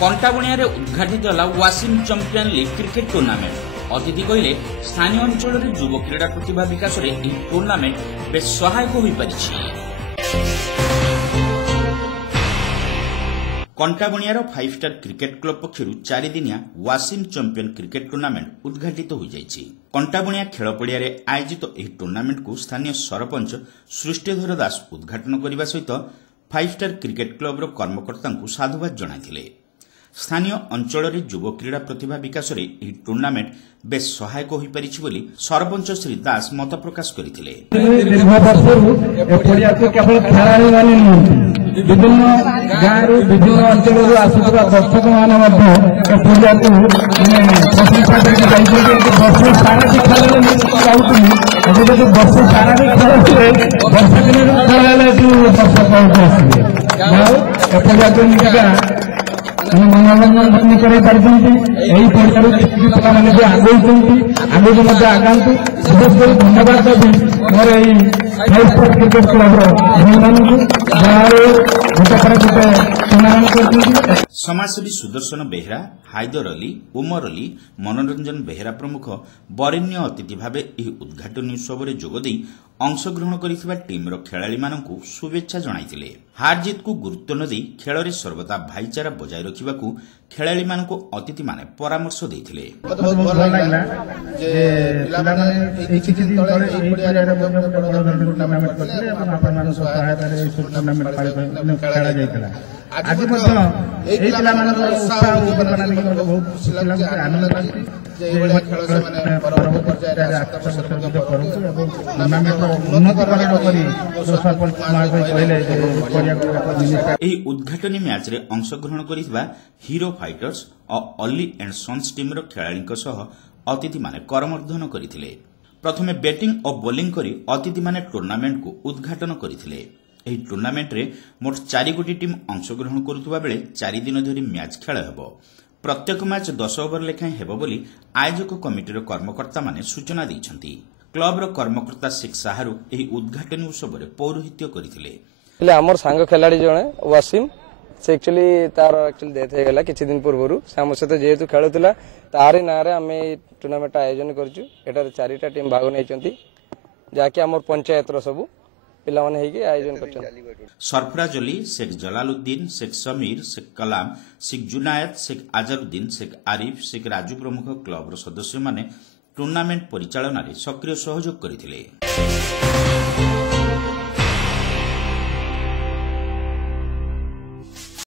कंटाबुणिया उद्घाटित है Wasim champion league cricket tournament. अतिथि कहले स्थानीय अंचल युव क्रीड़ा प्रतिभा विकास में टूर्नामेंट बेस सहायक हो पारिछि। कंटाबुणियार 5 स्टार क्रिकेट क्लब पक्षर 4 दिनिया वासिम चैंपियन क्रिकेट टूर्नामेंट उद्घाटित हो जाइछि। कंटाबुणिया खेल पड़िया आयोजित यह टूर्नामेंट को स्थानीय सरपंच सृष्टिधर दास उद्घाटन करने सहित 5 स्टार क्रिकेट क्लब कर्मकर्ता साधुवाद जणाइथिले। स्थानीय अंचल युव क्रीड़ा प्रतिभा विकास में यह टूर्नामेंट बेस सहायक हो पारिछि बोली सरपंच श्री दास मत प्रकाश करथिले। विभिन्न गाँव विभिन्न अंचल आसुवा दर्शक मान प्रशंसा करके वर्ष सारा भी खेल चाहूँ वर्ष सारा भी खेल वर्ष दिन दर्शक मनोरंजन कर पिलाने आगे आगातु विशेष धन्यवाद देवी मोर क्रिकेट क्लब समाजसेवी सुदर्शन बेहरा, हायदर अली, उमर अली, मनोरंजन बेहरा प्रमुख बरेण्य अतिथि भाव यह उद्घाटन उत्सव में जोगदे अंशग्रहण कर टीम खेलाड़ी मानू शुभेच्छा जणाइथिले। हार जीत को गुरुत्व न दे खेल में सर्वदा भाईचारा बजाय रखा खेलाड़ी मानू अतिथि माने परामर्श देथिले। उद्घाटनी मैच रे अंशग्रहण करिथिबा हीरो फाइटर्स और अली एंड सन्स टीम खेलाड़ी अतिथि माने करमर्दन करथिले। प्रथमे बैटिंग और बॉलिंग करी अतिथि माने टूर्नामेंट को उद्घाटन करथिले। एही टूर्नामेंट रे मोट 4 गोटी टीम अंशग्रहण करुवा बेले 4 दिन धरी मैच खेल हेबो। प्रत्येक मैच 10 ओवर लेखाएं हेबो बोली आयोजक कमिटीर कर्मकर्ता माने सूचना दैछंती। क्लबर कर्मकर्ता शेख साहरू एही उद्घाटन उत्सव रे पौरोहित्य करथिले। हमर सांग खिलाड़ी जणे वासिम से एक्चुअली तार एक्चुअली डेथ हे गेला किछि दिन पूर्वरु साम सहित जेहेतु खेलुतिला तारी नारे आमे टूर्नामेंट आयोजन करछु। एटार 4टा टीम भाग नेचंती जाके हमर पंचायत रो सब पिला माने हेके आयोजन करछन। सरफराज अली, शेख जलालुद्दीन, शेख समीर, शेख कलाम, शेख जुनायद, शेख आजरुद्दीन, शेख आरिफ, शेख राजू प्रमुख क्लब सदस्य माने टूर्नामेंट परिचालन रे सक्रिय सहयोग करथिले।